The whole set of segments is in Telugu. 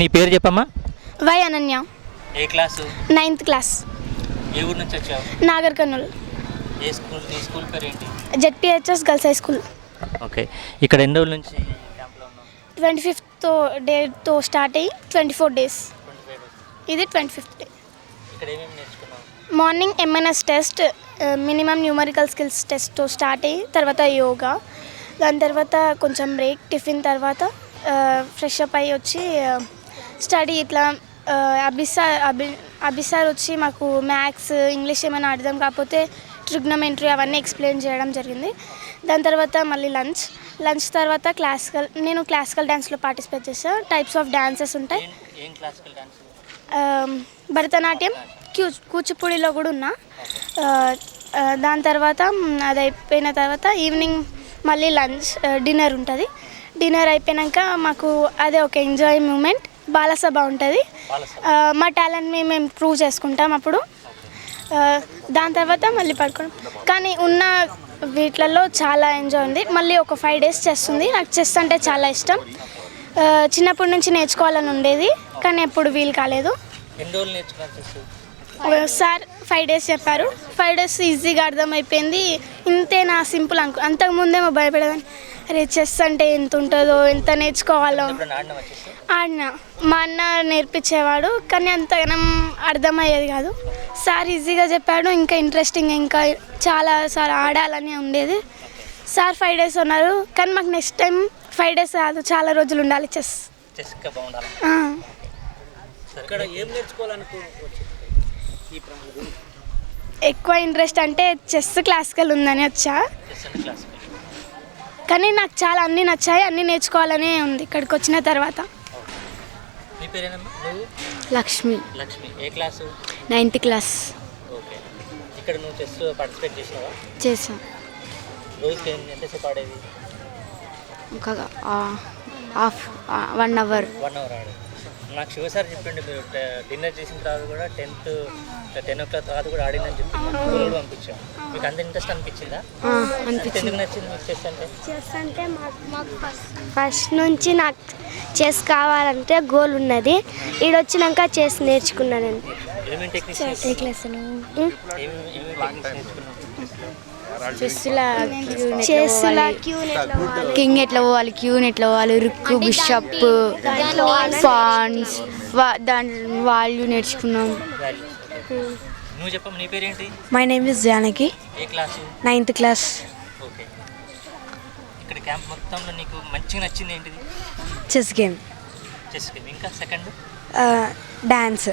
నీ పేరు చెప్పమ్మా. వై అనన్య. ఏ క్లాసు? 9th class. ఏ ఊరు నుంచి వచ్చావు? నాగర్ కర్నూల్. ఏ స్కూల్? నీ స్కూల్ పేరు ఏంటి? ZPHS girls high school. Okay, ఇక్కడ ఎన్ని రోజుల నుంచి క్యాంప్లో ఉన్నావు? 25th డేతో స్టార్ట్ అయ్యి 24 days. 25 days. ఇది 25th డే. ఇక్కడ ఏమేమి నేర్చుకున్నావు? Morning MNS test, minimum numerical skills టెస్ట్తో స్టార్ట్ అయ్యి తర్వాత యోగా, దాని తర్వాత కొంచెం బ్రేక్, టిఫిన్ తర్వాత ఫ్రెష్ అప్ అయ్యి వచ్చి స్టడీ. ఇట్లా అభిసార్ వచ్చి మాకు మ్యాథ్స్, ఇంగ్లీష్ ఏమైనా అర్థం కాకపోతే ట్రిగ్నోమెట్రీ అవన్నీ ఎక్స్ప్లెయిన్ చేయడం జరిగింది. దాని తర్వాత మళ్ళీ లంచ్ తర్వాత నేను క్లాసికల్ డ్యాన్స్లో పార్టిసిపేట్ చేస్తాను. టైప్స్ ఆఫ్ డ్యాన్సెస్ ఉంటాయి. ఏం క్లాసికల్ డ్యాన్స్? భరతనాట్యం, కూచిపూడిలో కూడా ఉన్నా. దాని తర్వాత అది అయిపోయిన తర్వాత ఈవినింగ్ మళ్ళీ డిన్నర్ ఉంటుంది. డిన్నర్ అయిపోయాక మాకు అదే ఒక ఎంజాయ్ మూమెంట్, బాలసభ ఉంటుంది. మా టాలెంట్ని మేము ప్రూవ్ చేసుకుంటాం అప్పుడు. దాని తర్వాత మళ్ళీ పడుకోవడం. కానీ ఉన్న వీటిలలో చాలా ఎంజాయ్ ఉంది. మళ్ళీ ఒక 5 days చెస్ ఉంది. నాకు చెస్ అంటే చాలా ఇష్టం. చిన్నప్పటి నుంచి నేర్చుకోవాలని ఉండేది, కానీ ఎప్పుడు వీలు కాలేదు. సార్ 5 days చెప్పారు. 5 days ఈజీగా అర్థమైపోయింది. ఇంతేనా సింపుల్ అంతకుముందేమో భయపడేదాన్ని, అరే చెస్ అంటే ఎంత ఉంటుందో, ఎంత నేర్చుకోవాలో. ఆడినా, మా అన్న నేర్పించేవాడు, కానీ అంతగానం అర్థమయ్యేది కాదు. సార్ ఈజీగా చెప్పాడు, ఇంకా ఇంట్రెస్టింగ్, ఇంకా చాలా ఆడాలని ఉండేది. సార్ 5 days ఉన్నారు, కానీ మాకు నెక్స్ట్ టైం 5 days కాదు, చాలా రోజులు ఉండాలి చెస్. ఎక్కువ ఇంట్రెస్ట్ అంటే చెస్ క్లాసికల్ ఉందని వచ్చా, కానీ నాకు చాలా అన్నీ నచ్చాయి. అన్నీ నేర్చుకోవాలనే ఉంది ఇక్కడికి వచ్చిన తర్వాత. లక్ష్మి. ఏ క్లాసు? 9th class. ఓకే, ఇక్కడ నువ్వు చెస్ పార్టిసిపేట్ చేసినావా? చేసాం. రోజుకి ఎంతసేపు ఆడేది? ఒక 1 hour. 1 hour ఆడేది. నాకు శివ సార్ చెప్పిండు, మీరు డిన్నర్ చేసిన తర్వాత కూడా 10 o'clock తర్వాత కూడా ఆడిందని చెప్పి పంపించాం. మీకు అంత ఇంట్రెస్ట్ అనిపించిందా? ఎందుకు నచ్చింది మీకు చెస్ అంటే? చెస్ అంటే మాకు ఫస్ట్ నుంచి నాకు చెస్ కావాలంటే గోల్ ఉన్నది. ఈడొచ్చినాక చెస్ నేర్చుకున్నాను. ఏమేమి టెక్నిక్స్ నేర్చుకున్నావు? కింగ్ ఎట్లా పోవాలి, క్యూన్ ఎట్లా పోవాలి, రుక్కు, బిషప్, పాన్స్, దాని వాల్యూ నేర్చుకున్నాం. నువ్వు చెప్పమ్మ, నీ పేరేంటి? My name is Janaki. ఏ క్లాసు? 9th class. ఓకే, ఇక్కడ క్యాంప్ మొత్తంలో నీకు మంచిగా నచ్చింది ఏంటిది? Chess game. Chess game. ఇంకా సెకండ్? డాన్స్.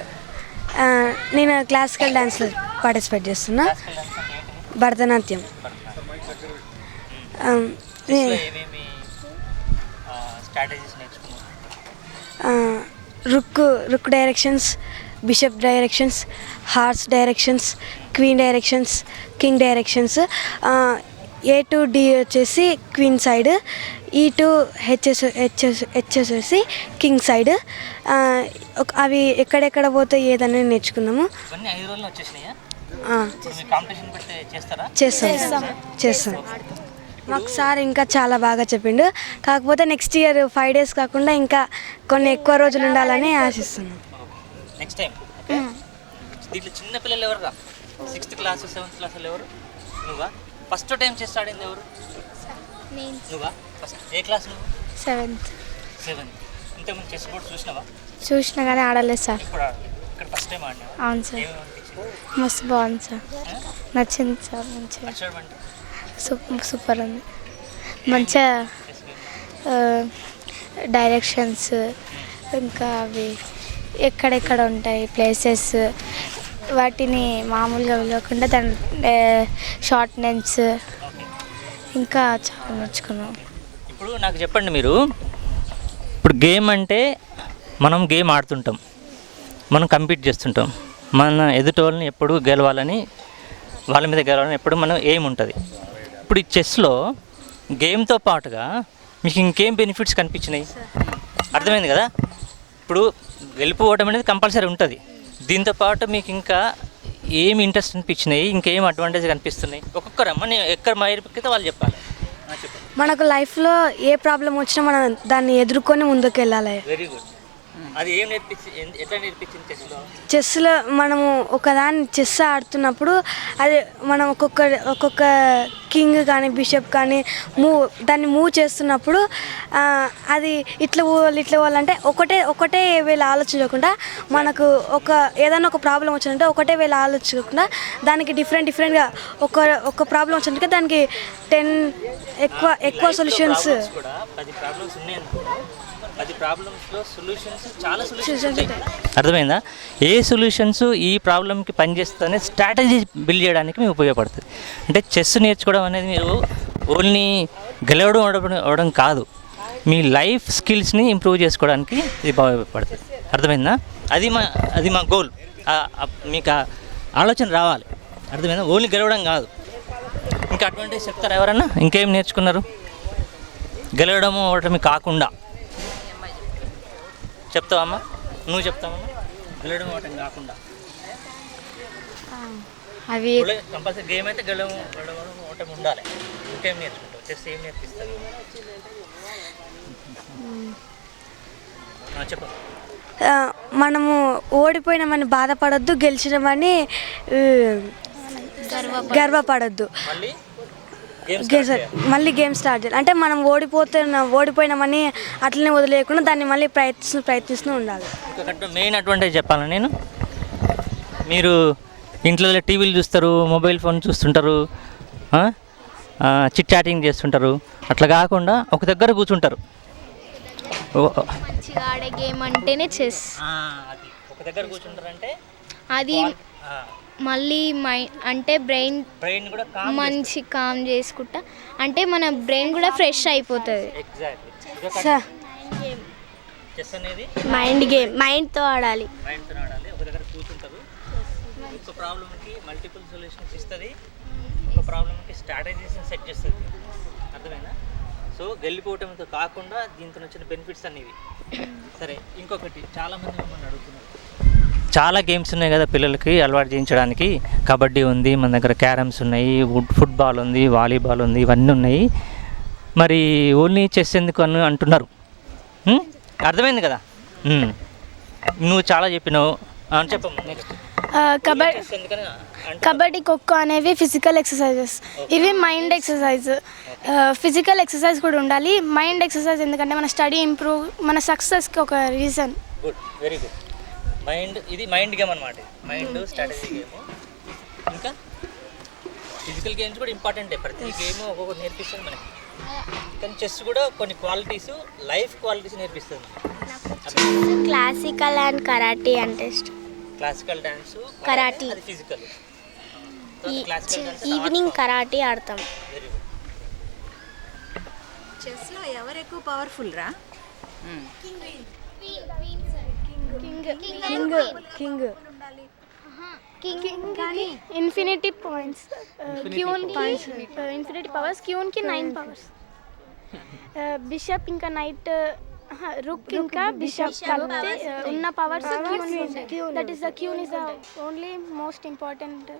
నేను క్లాసికల్ డాన్స్లో పార్టిసిపేట్ చేస్తున్నా. Bharatanatyam. Rook directions, bishop directions, horse directions, queen directions, king directions. A to D వచ్చేసి queen side, E to H వచ్చేసి కింగ్ సైడ్. అవి ఎక్కడెక్కడ పోతే ఏదనేది నేర్చుకున్నాము. చేస్తాం. మాకు సార్ ఇంకా చాలా బాగా చెప్పిండు. కాకపోతే నెక్స్ట్ ఇయర్ 5 days కాకుండా ఇంకా కొన్ని ఎక్కువ రోజులు ఉండాలని ఆశిస్తున్నాం. నెక్స్ట్ టైం దీంట్లో చిన్న పిల్లలు ఎవరు? 6th క్లాస్ 7th క్లాస్ ఎవరు? నువ్వా? ఫస్ట్ టైం చెస్ ఆడింది ఎవరు? నువ్వా? ఫస్ట్. ఏ క్లాస్ నువ్వు? 7th. ఇంతకుముందు చెస్ బోర్డ్ చూసినావా? చూసినా కానీ ఆడలేదు సార్. ఇప్పుడు ఇక్కడ ఫస్ట్ టైం ఆడినావా? అవును సార్. మస్తు బాగుంది సార్, నచ్చింది సార్. మంచిగా సూపర్ ఉంది. మంచిగా డైరెక్షన్స్, ఇంకా అవి ఎక్కడెక్కడ ఉంటాయి ప్లేసెస్, వాటిని మామూలుగా వెళ్ళకుండా దాని షార్ట్నెస్ ఇంకా చాలా నేర్చుకున్నాం. ఇప్పుడు నాకు చెప్పండి, మీరు ఇప్పుడు గేమ్ అంటే మనం గేమ్ ఆడుతుంటాం, మనం కంపీట్ చేస్తుంటాం, మన ఎదుటి వాళ్ళని ఎప్పుడు గెలవాలని, వాళ్ళ మీద గెలవాలని ఎప్పుడు మనం ఎయిమ్ ఉంటుంది. ఇప్పుడు ఈ చెస్లో గేమ్తో పాటుగా మీకు ఇంకేం బెనిఫిట్స్ కనిపించినాయి? అర్థమైంది కదా? ఇప్పుడు గెలుపుకోవడం అనేది కంపల్సరీ ఉంటుంది. దీంతోపాటు మీకు ఇంకా ఏమి ఇంట్రెస్ట్ అనిపించినాయి, ఇంకేం అడ్వాంటేజ్ కనిపిస్తున్నాయి? ఒక్కొక్కరమ్మ నేను ఎక్కడ మైరికితే వాళ్ళు చెప్పాలి. మనకు లైఫ్లో ఏ ప్రాబ్లం వచ్చినా మనం దాన్ని ఎదుర్కొని ముందుకు వెళ్ళాలి. Very good. అది ఏం ఎట్లా నేర్పించింది చెస్లో? చెస్లో మనము ఒకదాన్ని చెస్ ఆడుతున్నప్పుడు అది మనం ఒక్కొక్క కింగ్ కానీ బిషప్ కానీ దాన్ని మూవ్ చేస్తున్నప్పుడు అది ఇట్లా పోవాలంటే ఒకటే వేళ ఆలోచించకుండా మనకు ఏదైనా ఒక ప్రాబ్లం వచ్చిందంటే ఒకటే వేళ ఆలోచించకుండా దానికి డిఫరెంట్గా ఒక ప్రాబ్లం వచ్చిందంటే దానికి 10 ఎక్కువ సొల్యూషన్స్. 10 ప్రాబ్లమ్స్ ఉన్నాయి, 10 ప్రాబ్లమ్స్లో సొల్యూషన్స్ చాలా సొల్యూషన్స్ ఉంటాయి. అర్థమైందా? ఏ సొల్యూషన్స్ ఈ ప్రాబ్లంకి పనిచేస్తుందనే స్ట్రాటజీ బిల్డ్ చేయడానికి మీకు ఉపయోగపడుతుంది. అంటే చెస్ నేర్చుకోవడం అనేది మీరు ఓన్లీ గెలవడం అవడం కాదు, మీ లైఫ్ స్కిల్స్ని ఇంప్రూవ్ చేసుకోవడానికి ఇది ఉపయోగపడుతుంది. అర్థమైందా? అది మా గోల్. మీకు ఆలోచన రావాలి. అర్థమైందా? ఓన్లీ గెలవడం కాదు. ఇంకా అడ్వాంటేజ్ చెప్తారా ఎవరన్నా? ఇంకేం నేర్చుకున్నారు గెలవడము ఓటమి కాకుండా? చెప్తావమ్మా, నువ్వు చెప్తావమ్మా. గెలవడం ఓటమి కాకుండా అవి కంపల్సరీ గేమ్ అయితే గెలవడం ఓటమి ఉండాలి. ఇంకేం నేర్చుకుంటావు? చెస్ ఏం నేర్పిస్తారు? చెప్పు. మనము ఓడిపోయినామని బాధపడద్దు, గెలిచినామని గర్వపడద్దు. మళ్ళీ గేమ్ స్టార్ట్ చేయాలి. అంటే మనం ఓడిపోయినామని అట్లనే వదిలేయకుండా దాన్ని మళ్ళీ ప్రయత్నిస్తూ ఉండాలి. మెయిన్ అడ్వాంటేజ్ చెప్పాలా నేను? మీరు ఇంట్లో టీవీలు చూస్తారు, మొబైల్ ఫోన్ చూస్తుంటారు, చిట్ చాటింగ్ చేస్తుంటారు. అట్లా కాకుండా ఒక దగ్గర కూర్చుంటారు. మంచిగా ఆడే గేమ్ అంటేనే చెస్. ఒక దగ్గర కూర్చుంటారంటే అది మళ్ళీ అంటే బ్రెయిన్ కూడా మంచి కామ్ చేసుకుంటా, అంటే మన బ్రెయిన్ కూడా ఫ్రెష్ అయిపోతుంది. చెస్ అనేది మైండ్ గేమ్, మైండ్తో ఆడాలి. ఒక దగ్గర కూర్చుంటారు, ఒక ప్రాబ్లంకి మల్టిపుల్ సొల్యూషన్స్ ఇస్తుంది, ఒక ప్రాబ్లంకి స్ట్రాటజీస్ని సెట్ చేస్తుంది. అర్థమైందా? సో గెలిపోవటంతో కాకుండా దీంతో వచ్చిన బెనిఫిట్స్ అనేవి. సరే, ఇంకొకటి చాలామంది మిమ్మల్ని అడుగుతున్నారు, చాలా గేమ్స్ ఉన్నాయి కదా పిల్లలకి అలవాటు చేయించడానికి. కబడ్డీ ఉంది మన దగ్గర, క్యారమ్స్ ఉన్నాయి, ఫుట్బాల్ ఉంది, వాలీబాల్ ఉంది, ఇవన్నీ ఉన్నాయి. మరి ఓన్లీ చెస్ ఎందుకు అని అంటున్నారు. అర్థమైంది కదా? నువ్వు చాలా చెప్పినావు, చెప్పమ్మా. నెక్స్ట్ కబడ్డీ, ఖోఖో అనేవి ఫిజికల్ ఎక్సర్సైజెస్, ఇవి మైండ్ ఎక్సర్సైజ్. ఫిజికల్ ఎక్సర్సైజ్ కూడా ఉండాలి, మైండ్ ఎక్సర్సైజ్. ఎందుకంటే మన స్టడీ ఇంప్రూవ్, మన సక్సెస్కి ఒక రీజన్. Good, very good. ఇది మైండ్ గేమ్ అనమాట. Mind strategy game. ఇంకా ఫిజికల్ గేమ్స్ కూడా ఇంపార్టెంటే. ప్రతి గేమ్ ఒక్కొక్కటి నేర్పిస్తుంది మనకి. కానీ చెస్ కూడా కొన్ని క్వాలిటీస్, లైఫ్ క్వాలిటీస్ నేర్పిస్తుంది. క్లాసికల్ అండ్ కరాటే అంటే ఇష్టం. Classical dance, karate, physical. Evening karate ఆడతాం. Very good. చెస్లో ఎవరు ఎక్కువ పవర్ఫుల్ రా? ఇన్ఫినిటీ పాయింట్స్, ఇన్ఫినిటీ పవర్స్, క్యూన్కి 9 పవర్స్. బిషప్ ఇంకా నైట్, రుక్ ఇంకా బిషప్ కలిపితే ఉన్న powers queen. That is the queen is the only most important.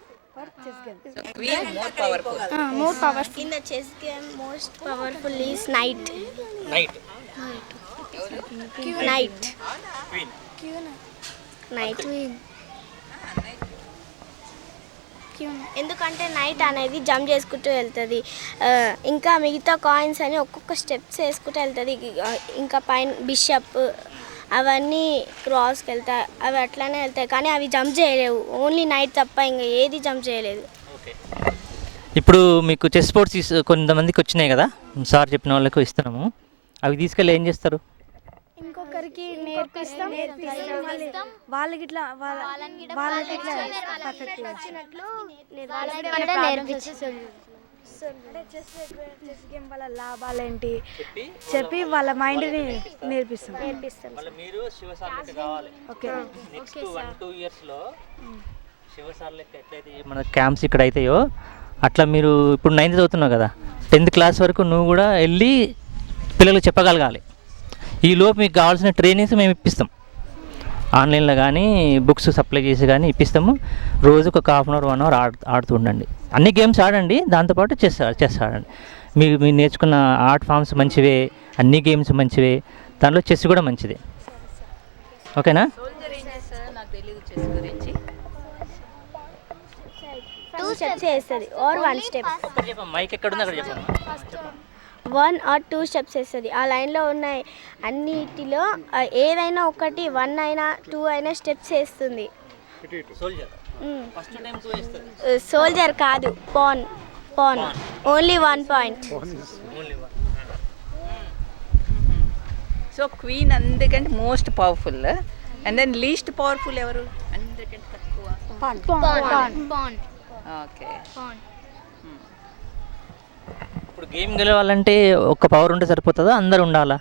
Queen more powerful. More powerful. In the chess game, most powerful is knight. Night. Knight. Queen. Knight. ఎందుకంటే నైట్ అనేది జంప్ చేసుకుంటూ వెళ్తుంది. ఇంకా మిగతా కాయిన్స్ అని ఒక్కొక్క స్టెప్స్ వేసుకుంటూ వెళ్తుంది. ఇంకా పైన బిషప్ అవన్నీ క్రాస్కి వెళ్తాయి, అవి అట్లానే వెళ్తాయి. కానీ అవి జంప్ చేయలేవు, ఓన్లీ నైట్ తప్ప ఇంకా ఏది జంప్ చేయలేదు. ఓకే, ఇప్పుడు మీకు చెస్ స్పోర్ట్స్ కొంతమందికి వచ్చినాయి కదా, సార్ చెప్పిన వాళ్ళకు ఇస్తున్నాము. అవి తీసుకెళ్ళి ఏం చేస్తారు? ఇంకొకరికి నేర్పిస్తాం. వాళ్ళకి ఇట్లా చెస్ గేమ్ వల్ల లాభాలు ఏంటి చెప్పి వాళ్ళ మైండ్ని నేర్పిస్తాం. మీరు శివ సార్ లెక్క కావాలి. ఓకే, నెక్స్ట్ 1-2 ఇయర్స్లో శివ సార్ లెక్క ఎట్లయితే మన క్యాంప్స్ ఇక్కడ అవుతాయో అట్లా మీరు ఇప్పుడు 9th చదువుతున్నావు కదా, 10th క్లాస్ వరకు నువ్వు కూడా వెళ్ళి పిల్లలకు చెప్పగలగాలి. ఈ లోపు మీకు కావాల్సిన ట్రైనింగ్స్ మేము ఇప్పిస్తాం. ఆన్లైన్లో కానీ బుక్స్ సప్లై చేసి కానీ ఇప్పిస్తాము. రోజుకు ఒక 1/2 అవర్ 1 అవర్ ఆడుతూ ఉండండి. అన్ని గేమ్స్ ఆడండి, దాంతోపాటు చెస్ ఆడండి. మీరు నేర్చుకున్న ఆర్ట్ ఫామ్స్ మంచివే, అన్ని గేమ్స్ మంచివే, దాంట్లో చెస్ కూడా మంచిదే. ఓకేనా? సోల్జర్ ఏం చేస్తారో నాకు తెలియదు చెస్ గురించి. 2 స్టెప్స్ వేస్తుంది ఆర్ 1 స్టెప్. అక్కడ చెప్పమ్మా, మైక్ ఎక్కడ ఉంది అక్కడ చెప్పమ్మా. 1 or 2 స్టెప్స్ వేస్తుంది. ఆ లైన్లో ఉన్నాయి అన్నిటిలో ఏదైనా ఒకటి 1 అయినా 2 అయినా స్టెప్స్ వేస్తుంది. సోల్జర్ ఫస్ట్ టైం 2 వేస్తుంది. సోల్జర్ కాదు, pawn only 1 point. So queen అందరికంటే most powerful, and then least powerful ఎవరు? అందరికంటే తక్కువ. ఓకే. ఇప్పుడు గేమ్ గెలవాలంటే ఒక్క పవర్ ఉంటే సరిపోతుందా, అందరు ఉండాలా?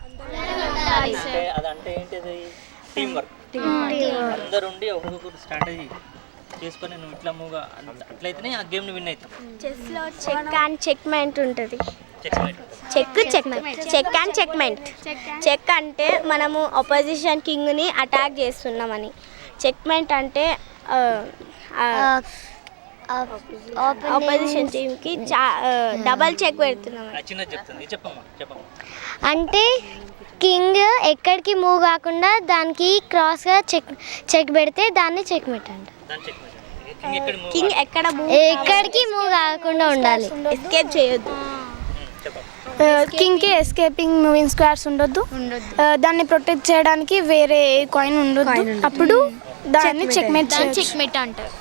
అంటే అదంటే ఏంటిది? Team work. అందరు ఉండి ఒక్కొక్కరు స్ట్రాటజీ చేసుకొని నువ్వు ఇట్లా మూగా అట్లయితేనే ఆ గేమ్ని విన్ అవుతాం. చెస్లో చెక్ అండ్ చెక్మెంట్ ఉంటుంది. చెక్ అండ్ చెక్ అంటే మనము అపోజిషన్ కింగ్ని అటాక్ చేస్తున్నామని. చెక్మెంట్ అంటే ఆపోజిషన్ టీమ్కి డబల్ చెక్ పెడుతున్నాం. చిన్నది చెప్తుంది, చెప్పమ్మా. అంటే కింగ్ ఎక్కడికి మూవ్ కాకుండా దానికి క్రాస్గా చెక్ పెడితే దాన్ని చెక్మెట్ అంట. కింగ్ ఎక్కడికి మూవ్ కాకుండా ఉండాలి, ఎస్కేప్ చేయొద్దు. కింగ్కి ఎస్కేపింగ్ మూవింగ్ స్క్వేర్స్ ఉండొద్దు. దాన్ని ప్రొటెక్ట్ చేయడానికి వేరే కాయిన్ ఉండొద్దు. అప్పుడు దాన్ని చెక్మెట్ అంటారు.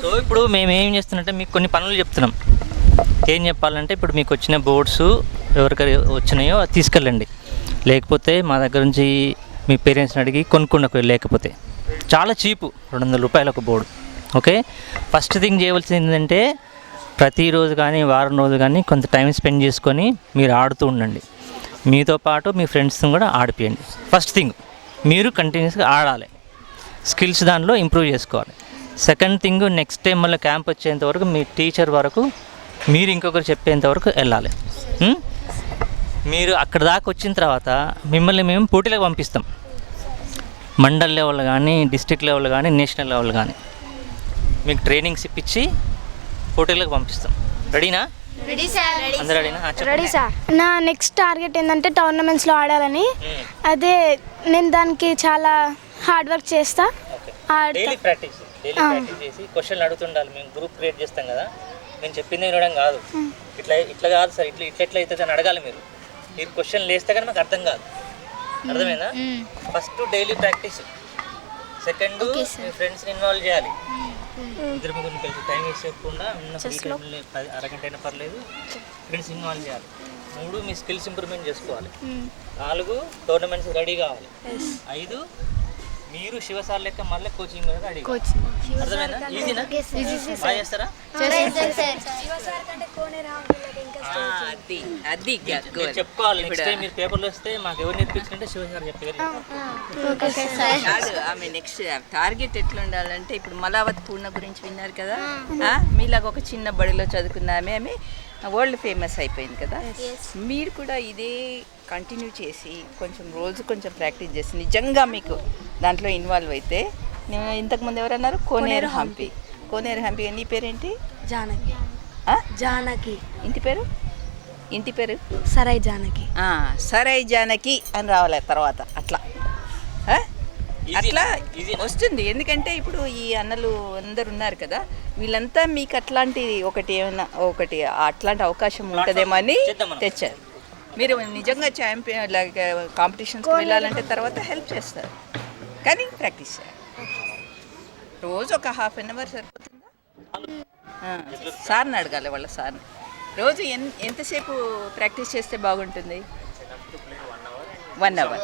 సో ఇప్పుడు మేము ఏం చేస్తున్నట్టే మీకు కొన్ని పనులు చెప్తున్నాం. ఏం చెప్పాలంటే ఇప్పుడు మీకు వచ్చిన బోర్డ్స్ ఎవరికైనా వచ్చినాయో అది తీసుకెళ్ళండి, లేకపోతే మా దగ్గర నుంచి మీ పేరెంట్స్ని అడిగి కొనుక్కోండి. లేకపోతే చాలా చీపు, 200 రూపాయలు ఒక బోర్డు. ఓకే, ఫస్ట్ థింగ్ చేయవలసింది ఏంటంటే ప్రతిరోజు కానీ వారం రోజు కానీ కొంత టైం స్పెండ్ చేసుకొని మీరు ఆడుతూ ఉండండి. మీతో పాటు మీ ఫ్రెండ్స్ని కూడా ఆడిపియండి. ఫస్ట్ థింగ్ మీరు కంటిన్యూస్గా ఆడాలి, స్కిల్స్ దానిలో ఇంప్రూవ్ చేసుకోవాలి. సెకండ్ థింగ్ నెక్స్ట్ టైం మళ్ళీ క్యాంప్ వచ్చేంత వరకు మీ టీచర్ వరకు మీరు ఇంకొకరు చెప్పేంత వరకు వెళ్ళాలి. మీరు అక్కడ దాకా వచ్చిన తర్వాత మిమ్మల్ని మేము పోటీలకు పంపిస్తాం. మండల్ లెవెల్ కానీ, డిస్ట్రిక్ట్ లెవెల్ కానీ, నేషనల్ లెవెల్ కానీ మీకు ట్రైనింగ్స్ ఇప్పించి పోటీలకు పంపిస్తాం. రెడీనా? అందరూ రెడీనా? Ready sir. నా నెక్స్ట్ టార్గెట్ ఏంటంటే టోర్నమెంట్స్లో ఆడాలని. అదే నేను దానికి చాలా హార్డ్ వర్క్ చేస్తా. డైలీ ప్రాక్టీస్ చేసి క్వశ్చన్లు అడుగుతుండాలి. మేము గ్రూప్ క్రియేట్ చేస్తాం కదా, నేను చెప్పింది వినడం కాదు. ఇట్లా కాదు సార్, ఇట్లా అవుతుంది అని అడగాలి. మీరు క్వశ్చన్లు వేస్తే కానీ మాకు అర్థం కాదు. అర్థమైందా? ఫస్ట్ డైలీ ప్రాక్టీస్, సెకండ్ మీ ఫ్రెండ్స్ని ఇన్వాల్వ్ చేయాలి. ఇద్దరు ముగ్గురిని కలిసి టైం వేస్ట్ చేయకుండా అరగంట అయినా పర్లేదు ఫ్రెండ్స్ ఇన్వాల్వ్ చేయాలి. 3 మీ స్కిల్స్ ఇంప్రూవ్మెంట్ చేసుకోవాలి. 4 టోర్నమెంట్స్ రెడీ కావాలి. 5 మీరు శివసార్ లెక్క మళ్ళీ కోచింగ్ మీద రెడీ. అర్థమైందా? ఈజీనా? బాగా చేస్తారా? చెప్పుకోవాలి. నెక్స్ట్ టైం మీరు పేపర్లో వస్తే మాకు ఎవరు నేర్పించారంటే శివసార్ చెప్పారు. ఆమె నెక్స్ట్ టార్గెట్ ఎట్లా ఉండాలంటే, ఇప్పుడు మలావత్ పూర్ణ గురించి విన్నారు కదా, మీలాగా ఒక చిన్న బడిలో చదువుకున్న ఆమె వరల్డ్ ఫేమస్ అయిపోయింది కదా. మీరు కూడా ఇదే కంటిన్యూ చేసి రోజు కొంచెం ప్రాక్టీస్ చేసి నిజంగా మీకు దాంట్లో ఇన్వాల్వ్ అయితే, నేను ఇంతకుముందు ఎవరన్నారు? కోనేరు హంపి. నీ పేరేంటి? జానకి. ఇంటి పేరు సరై జానకి. సరై జానకి అని రావాలి తర్వాత. అట్లా వస్తుంది. ఎందుకంటే ఇప్పుడు ఈ అన్నలు అందరు ఉన్నారు కదా, వీళ్ళంతా మీకు అట్లాంటి ఒకటి అట్లాంటి అవకాశం ఉంటుందేమో అని తెచ్చారు. మీరు నిజంగా ఛాంపియన్ కాంపిటీషన్స్కి వెళ్ళాలంటే తర్వాత హెల్ప్ చేస్తారు, కానీ ప్రాక్టీస్ చేయాలి. రోజు ఒక ½ an hour సరిపోతుందా? సార్ని అడగాలి, వాళ్ళ సార్ని. రోజు ఎంతసేపు ప్రాక్టీస్ చేస్తే బాగుంటుంది? 1 hour. 1 hour.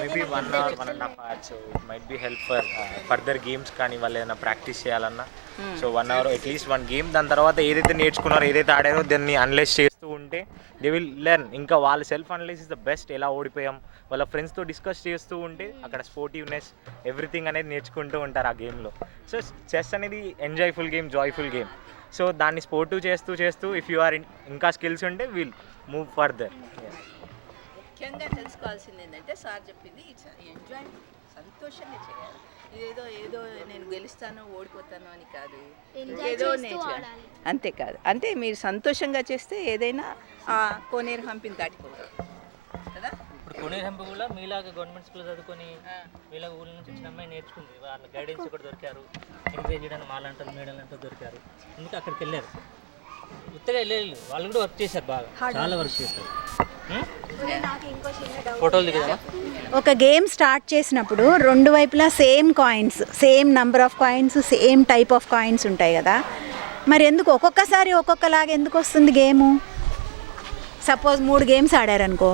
maybe 1 hour, 1.5 hours. So it might be help for further games కానీ వాళ్ళు ఏదైనా ప్రాక్టీస్ చేయాలన్నా. So 1 hour at least 1 game. దాని తర్వాత ఏదైతే నేర్చుకున్నారో, ఏదైతే ఆడారో దాన్ని అనలైజ్ చేస్తూ ఉంటే దే విల్ లెర్న్. ఇంకా వాళ్ళ self analyse is the best. ఎలా ఓడిపోయాం వాళ్ళ ఫ్రెండ్స్తో డిస్కస్ చేస్తూ ఉంటే అక్కడ స్పోర్టివ్నెస్ ఎవ్రీథింగ్ అనేది నేర్చుకుంటూ ఉంటారు ఆ గేమ్లో. సో చెస్ అనేది enjoyful game, joyful game. So దాన్ని స్పోర్టివ్ చేస్తూ ఇఫ్ యూ ఆర్ ఇంకా స్కిల్స్ ఉంటే విల్ మూవ్ ఫర్దర్. ముఖ్యంగా తెలుసుకోవాల్సింది ఏంటంటే, సార్ చెప్పింది ఇట్స్ ఎంజాయ్, సంతోషంగా చేయాలి. ఏదో నేను గెలుస్తాను ఓడిపోతాను అని కాదు, ఏదో నేర్చుకోవాలి. అంతేకాదు, అంటే మీరు సంతోషంగా చేస్తే ఏదైనా కోనేరు హంపిని దాటిపోతారు కదా. ఇప్పుడు మునిగంప కూడా మీలాగా గవర్నమెంట్ స్కూల్ చదువుకొని మీలాగా ఊళ్ళ నుంచి వచ్చిన అమ్మాయి నేర్చుకుంది. వాళ్ళ గైడెన్స్ ఒకటి దొరికారు, ఎంకరేజ్ చేయడానికి మాలంటారు మేడలంటారు దొరికారు. అందుకే అక్కడికి వెళ్ళారు. ఉత్తగా వెళ్ళలేదు, వాళ్ళు కూడా వర్క్ చేశారు, బాగా చాలా వర్క్ చేశారు. ఫోటోలు దిగుదా? ఒక గేమ్ స్టార్ట్ చేసినప్పుడు రెండు వైపులా same coins, same number of coins, same type of coins ఉంటాయి కదా. మరి ఎందుకు ఒక్కొక్కసారి ఒక్కొక్కలాగా ఎందుకు వస్తుంది గేము? సపోజ్ 3 గేమ్స్ ఆడారనుకో,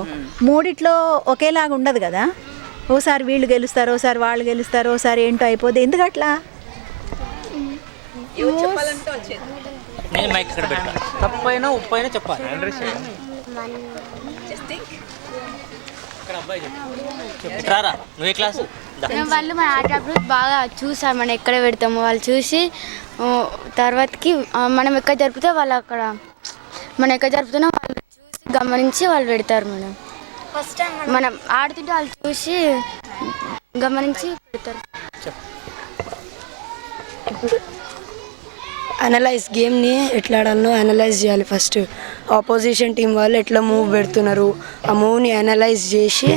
3 ఒకేలాగా ఉండదు కదా. ఓసారి వీళ్ళు గెలుస్తారు, ఓసారి వాళ్ళు గెలుస్తారు, ఓసారి ఏంటో అయిపోద్ది. ఎందుకు అట్లా? నేను మైక్ ఇక్కడ పెట్టా, తప్పైనా ఉప్పైనా చెప్పాలి. రారా, నువ్వే క్లాసు? వాళ్ళు మన ఆటప్పుడు బాగా చూసారు, మనం ఎక్కడ పెడతాము వాళ్ళు చూసి తర్వాతకి మనం ఎక్కడ జరిపితే వాళ్ళు అక్కడ, మనం ఎక్కడ జరుపుతున్నా వాళ్ళు చూసి గమనించి వాళ్ళు పెడతారు మేడం. మనం ఆడుతుంటే వాళ్ళు చూసి గమనించి పెడతారు. ఇప్పుడు అనలైజ్ గేమ్ని ఎట్లా ఆడాలో అనలైజ్ చేయాలి. ఫస్ట్ ఆపోజిషన్ టీం వాళ్ళు ఎట్లా మూవ్ పెడుతున్నారు, ఆ మూవ్ని అనలైజ్ చేసి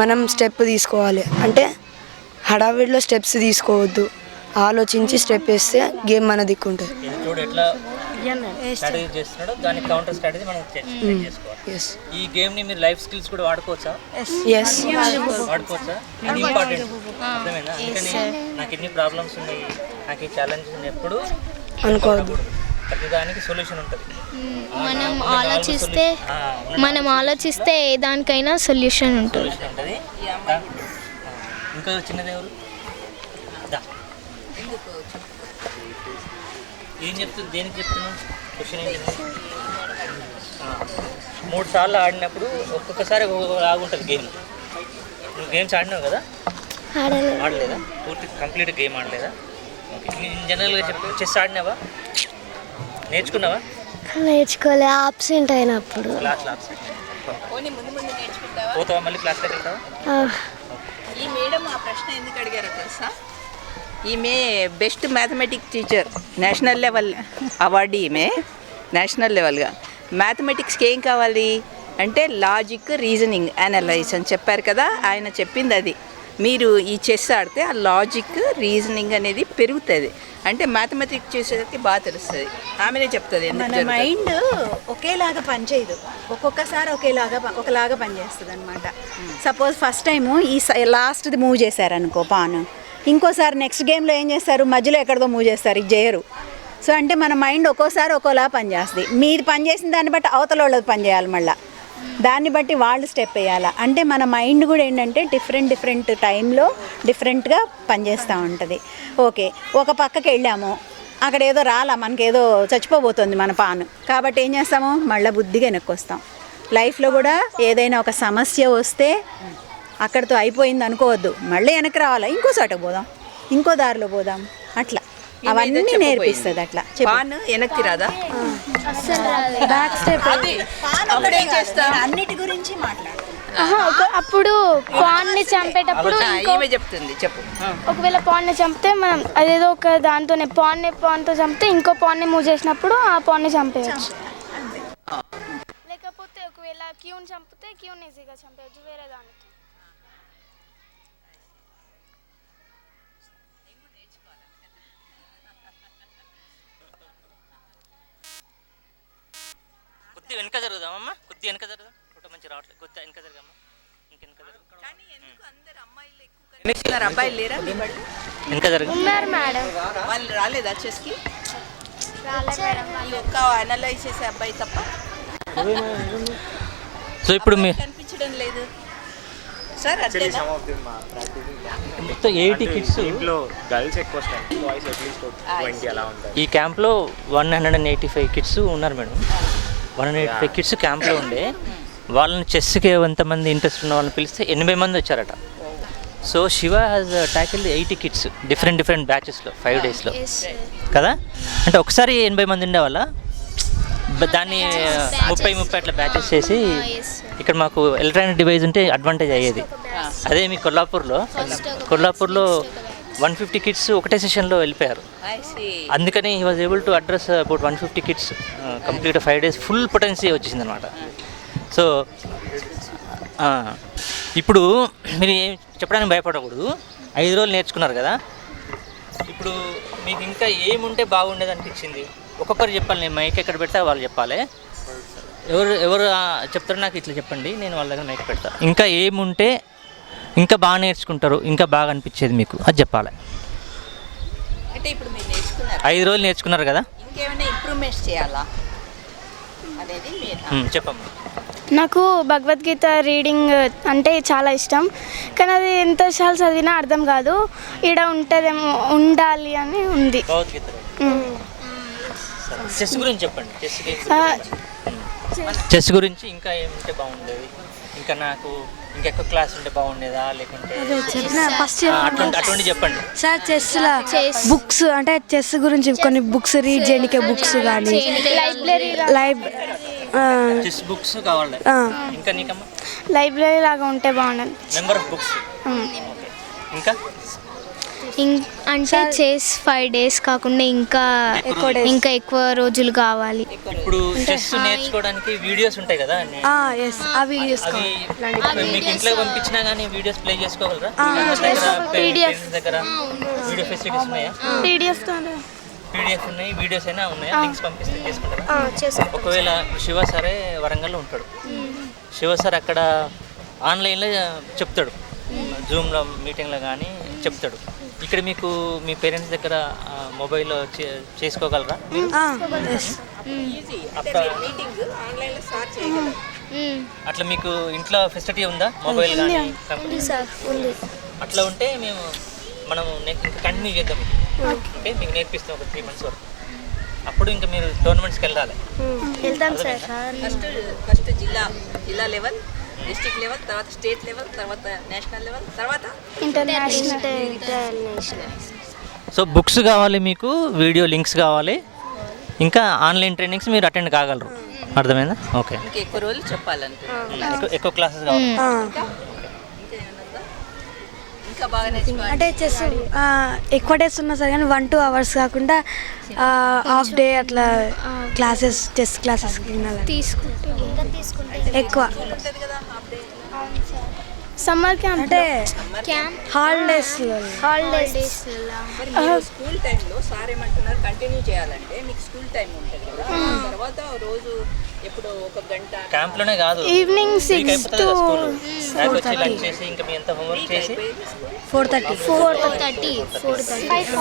మనం స్టెప్ తీసుకోవాలి. అంటే హడావిడిలో స్టెప్స్ తీసుకోవద్దు, ఆలోచించి స్టెప్ వేస్తే గేమ్ మన దిక్కుంటుంది. చూడు ఎట్లా స్ట్రాటజీ చేస్తున్నాడో దానికి కౌంటర్ స్ట్రాటజీ మనం చేసుకోవాలి. ఈ గేమ్ ని మీరు లైఫ్ స్కిల్స్ కూడా వాడుకోవచ్చా? వాడుకోవచ్చా? ఇది ఇంపార్టెంట్, అర్థమైందా? అందుకని నాకు ఎన్ని ప్రాబ్లమ్స్ ఉన్నాయి, నాకు ఈ ఛాలెంజెస్ ఉన్నాయి ఎప్పుడు అనుకోవద్దు. ప్రతిదానికి సొల్యూషన్ ఉంటుంది. మనం ఆలోచిస్తే ఏ దానికైనా సొల్యూషన్ ఉంటుంది. ఇంకా చిన్నది ఎవరు? ఏం చెప్తుంది, దేనికి చెప్తున్నావు? క్వశ్చన్ ఏంటి? 3 సార్లు ఆడినప్పుడు ఒక్కొక్కసారి ఆగుంటుంది గేమ్. నువ్వు గేమ్స్ ఆడినావు కదా? ఆడలేదా? పూర్తి కంప్లీట్ గేమ్ ఆడలేదా? ఓకే, నేను జనరల్గా చెప్పు, చెస్ ఆడినావా? నేర్చుకున్నావా? నేర్చుకోలే, ఆబ్సెంట్ అయినప్పుడు. క్లాస్లో ఆబ్సెంట్ పోతావా? మళ్ళీ క్లాస్లోకి వెళ్తావా? ఈ మేడం ఆ ప్రశ్న ఎందుకు అడిగారో తెలుసా? ఈమె best mathematics teacher, national level award. ఈమె నేషనల్ లెవెల్గా మ్యాథమెటిక్స్కి ఏం కావాలి అంటే లాజిక్, రీజనింగ్, అనలైజ్ అని చెప్పారు కదా. ఆయన చెప్పింది అది. మీరు ఈ చెస్ ఆడితే ఆ లాజిక్, రీజనింగ్ అనేది పెరుగుతుంది. అంటే మ్యాథమెటిక్స్ చేసేది బాగా తెలుస్తుంది. ఆమెనే చెప్తుంది. మన మైండ్ ఒకేలాగా పనిచేయదు, ఒక్కొక్కసారి ఒకలాగా పనిచేస్తుంది అనమాట. సపోజ్ ఫస్ట్ టైము ఈ లాస్ట్ది మూవ్ చేశారనుకో పాను, ఇంకోసారి నెక్స్ట్ గేమ్లో ఏం చేస్తారు, మధ్యలో ఎక్కడిదో మూవ్ చేస్తారు, ఇది చేయరు. సో అంటే మన మైండ్ ఒక్కోసారి ఒక్కోలా పనిచేస్తుంది. మీది పనిచేసిన దాన్ని బట్టి అవతల వాళ్ళది పనిచేయాలి, మళ్ళీ దాన్ని బట్టి వాళ్ళు స్టెప్ వేయాలి. అంటే మన మైండ్ కూడా ఏంటంటే డిఫరెంట్ టైంలో డిఫరెంట్గా పనిచేస్తూ ఉంటుంది. ఓకే, ఒక పక్కకి వెళ్ళాము, అక్కడ ఏదో రాలా, మనకేదో చచ్చిపోబోతుంది మన పాను, కాబట్టి ఏం చేస్తాము, మళ్ళీ బుద్ధిగా వెనక్కి వస్తాం. లైఫ్లో కూడా ఏదైనా ఒక సమస్య వస్తే అక్కడితో అయిపోయింది అనుకోవద్దు, మళ్ళీ వెనక్కి రావాలా, ఇంకో చోటకు పోదాం, ఇంకో దారిలో పోదాం, అట్లా అవన్నీ నేర్పిస్తుంది. అట్లా వెనక్కి రాదా? Back step. అన్నిటి గురించి మాట్లాడు. అప్పుడు పాన్ని చంపేటప్పుడు చెప్తుంది, చెప్పు. ఒకవేళ పాన్ని చంపితే మనం అదేదో ఒక దాంతోనే పాన్తో చంపితే ఇంకో పాన్ని మూవ్ చేసినప్పుడు ఆ పాన్ని చంపేయచ్చు. లేకపోతే ఒకవేళ క్యూని చంపితే క్యూని ఈజీగా చంపేయచ్చు వేరే దానికి. కొద్దిగా వెనక జరుగుదామమ్మా, కొద్దిగా వెనక జరుగుదాం. ఫోటో మంచి రావట్లేదు, కొద్దిగా వెనక జరగమ్మా, ఇంకెనక జరుగు. అబ్బాయిలు లేరా? వెనక జరుగు. వాళ్ళు రాలేదా చెస్కి? ఒక్క అనలైజ్ చేసే అబ్బాయి తప్ప సో ఇప్పుడు మీ కనిపించడం లేదు సార్. 80 కిడ్స్ గర్ల్స్ ఎక్కువ బాయ్స్ అట్లీస్ట్ 20 అలా ఉంటారు. ఈ క్యాంప్లో 185 కిడ్స్ ఉన్నారు మేడం. 185 కిడ్స్ క్యాంప్లో ఉండే వాళ్ళని చెస్కి ఎంతమంది ఇంట్రెస్ట్ ఉన్న వాళ్ళని పిలిస్తే 80 మంది వచ్చారట. So Shiva has tackle 80 kids different బ్యాచెస్లో 5 డేస్లో కదా. అంటే ఒకసారి 80 మంది ఉండేవాళ్ళ, దాన్ని 30 అట్లా బ్యాచెస్ చేసి ఇక్కడ మాకు ఎలక్ట్రానిక్ డివైస్ ఉంటే అడ్వాంటేజ్ అయ్యేది. అదే మీ కొల్లాపూర్లో 150 కిడ్స్ ఒకటే సెషన్లో వెళ్ళిపోయారు. అందుకని he was able to address about 150 kids complete 5 days full potency వచ్చేసింది అనమాట. సో ఇప్పుడు మీరు ఏం చెప్పడానికి భయపడకూడదు. 5 రోజులు నేర్చుకున్నారు కదా, ఇప్పుడు మీకు ఇంకా ఏముంటే బాగుండేది అనిపించింది? ఒక్కొక్కరు చెప్పాలి. నేను మైక్ ఎక్కడ పెడతా వాళ్ళు చెప్పాలి. ఎవరు చెప్తారో నాకు ఇట్లా చెప్పండి, నేను వాళ్ళ దగ్గర మైక్ పెడతా. ఇంకా ఏముంటే ఇంకా బాగా నేర్చుకుంటారు, ఇంకా బాగా అనిపించేది మీకు, అది చెప్పాలి. అంటే ఇప్పుడు మీరు నేర్చుకున్నారు, 5 రోజులు నేర్చుకున్నారు కదా, ఇంకేమైనా ఇంప్రూవ్మెంట్స్ చేయాలా అనేది మీరు చెప్పమ్మా. నాకు భగవద్గీత రీడింగ్ అంటే చాలా ఇష్టం, కానీ అది ఎంతసార్లు చదివినా అర్థం కాదు. ఈడ ఉంటుందేమో, ఉండాలి అని ఉంది. భగవద్గీత చెస్ గురించి చెప్పండి. చెస్ గురించి ఇంకా ఏముంటే బాగుండేది, ఇంకా నాకు ఇంకెక్కువ క్లాస్ ఉంటే బాగుండేదా, లేకుంటే ఫస్ట్ అటువంటి చెప్పండి సార్. చెస్లో బుక్స్ అంటే చెస్ గురించి కొన్ని బుక్స్ రీడ్ చేయడానికి బుక్స్ కానీ చెస్ బుక్స్ కావాలి. ఇంకా నీకమ్మా లైబ్రరీ లాగా ఉంటే బాగుండదు. Number of books. ఇంకా అంటే చెస్ 5 days కాకుండా ఇంకా ఎక్కువ రోజులు కావాలి. ఇప్పుడు చెస్ నేర్చుకోవడానికి వీడియోస్ ఉంటాయి కదా, ఆ వీడియోస్ అవి మీకు ఇంట్లో పంపించినా కానీ వీడియోస్ ప్లే చేసుకోగలరా? దగ్గర వీడియో ఫెసిలిటీస్ ఉన్నాయా? పీడిఎఫ్ ఉన్నాయి, వీడియోస్ అయినా ఉన్నాయా? లింక్స్ పంపిస్తే చేసుకుంటారా? ఒకవేళ శివ సరే వరంగల్లో ఉంటాడు, శివ సార్ అక్కడ ఆన్లైన్లో చెప్తాడు, జూమ్లో మీటింగ్లో కానీ చెప్తాడు. ఇక్కడ మీకు మీ పేరెంట్స్ దగ్గర మొబైల్లో చేసుకోగలరా? అట్లా మీకు ఇంట్లో ఫెసిలిటీ ఉందా? మొబైల్ కానీ అట్లా ఉంటే మనం ఇంకా కంటిన్యూ చేద్దాం. ఓకే, మీకు నేర్పిస్తాం ఒక 3 months వరకు. అప్పుడు ఇంకా మీరు టోర్నమెంట్స్కి వెళ్ళాలి. వెళ్తాం సార్. ఫస్ట్ జిల్లా లెవెల్, డిస్ట్రిక్ట్ లెవెల్, తర్వాత స్టేట్ లెవెల్, తర్వాత నేషనల్ లెవెల్, తర్వాత ఇంటర్నేషనల్. సో బుక్స్ కావాలి మీకు, వీడియో లింక్స్ కావాలి, ఇంకా ఆన్లైన్ ట్రైనింగ్స్ మీరు అటెండ్ కాగలరు. అర్థమైందా? ఓకే. ఇంకా ఎక్కువ రోజులు చెప్పాలంటే ఎక్కువ క్లాసెస్ కావాలి. ఇంకా బాగా నేర్చుకోవాలి. అంటే చెస్ ఎక్కువ డేస్ ఉన్నా సరే కానీ 1-2 hours కాకుండా హాఫ్ డే అట్లా క్లాసెస్, చెస్ క్లాసెస్ ఎక్కువ. సమ్మర్ క్యాంప్ అంటే హాలిడేస్ స్కూల్ టైంలో సార్ ఏమంటున్నారు, కంటిన్యూ చేయాలంటే మీకు స్కూల్ టైం ఉంటుంది కదా, తర్వాత రోజు ఎప్పుడు 1 గంట క్యాంప్లోనే కాదు, ఈవినింగ్ 6 to లంచ్ చేసి ఇంకా మీ ఎంత హోంవర్క్ చేసి 4:30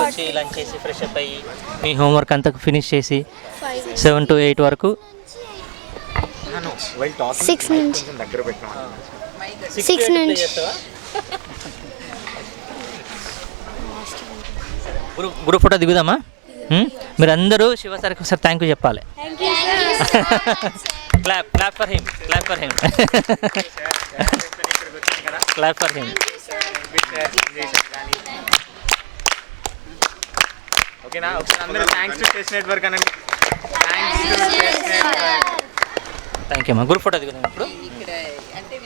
వచ్చి లంచ్ చేసి ఫ్రెష్ అప్ అయ్యి మీ హోంవర్క్ అంతా ఫినిష్ చేసి 7 to 8 వరకు 6 నుంచి దగ్గర పెట్టినా 6 నుంచి గ్రూప్ ఫోటో దిగుదామా? మీరు అందరూ శివ సార్కి ఒకసారి థ్యాంక్ యూ చెప్పాలి. Clap for him. ఓకేనా? ఒకసారి అందరూ థ్యాంక్స్ టు చెస్ నెట్వర్క్ అనండి. థ్యాంక్ యూ అమ్మా. గ్రూప్ ఫోటో దిగుదాం ఇప్పుడు. ఇక్కడ అంటే వీళ్ళు